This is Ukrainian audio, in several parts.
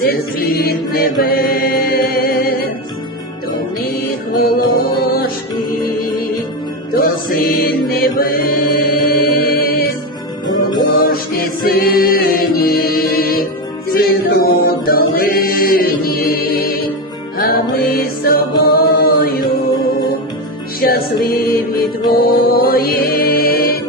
це цвіт небес, то в них волошки, то син небес, волошки сині, цвітуть в долині, а ми з тобою щасливі твої,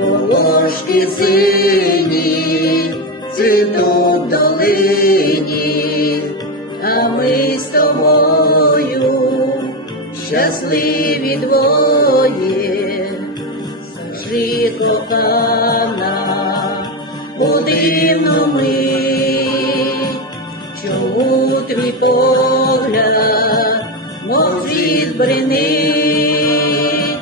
волошки сині, цвітуть в долині, а ми з тобою щасливі двоє. Скажи, кохана, у дивну мить, чому твій погляд, мов цвіт бренить,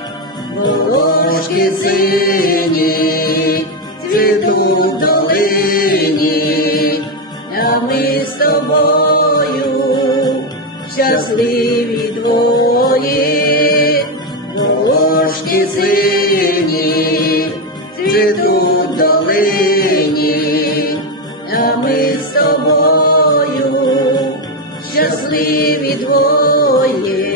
волошки сині, цвітуть в долині, а ми з тобою щасливі двоє, волошки сині, цвітуть в долині, а ми з тобою щасливі двоє.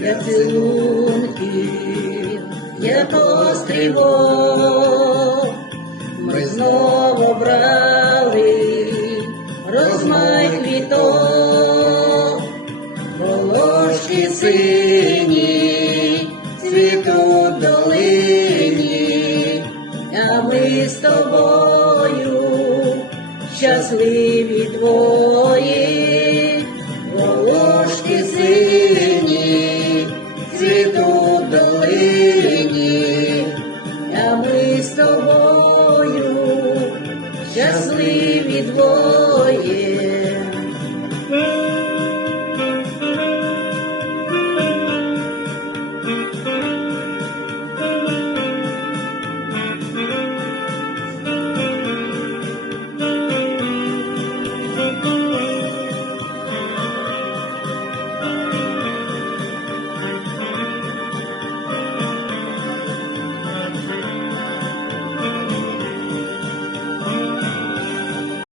Для цілунків, як острівок, ми знову брали розмай квіток, волошки сині, цвітуть в долині, а ми з тобою щасливі двоє, волошки сині, цвітуть в долині, а ми з тобою щасливі двоє.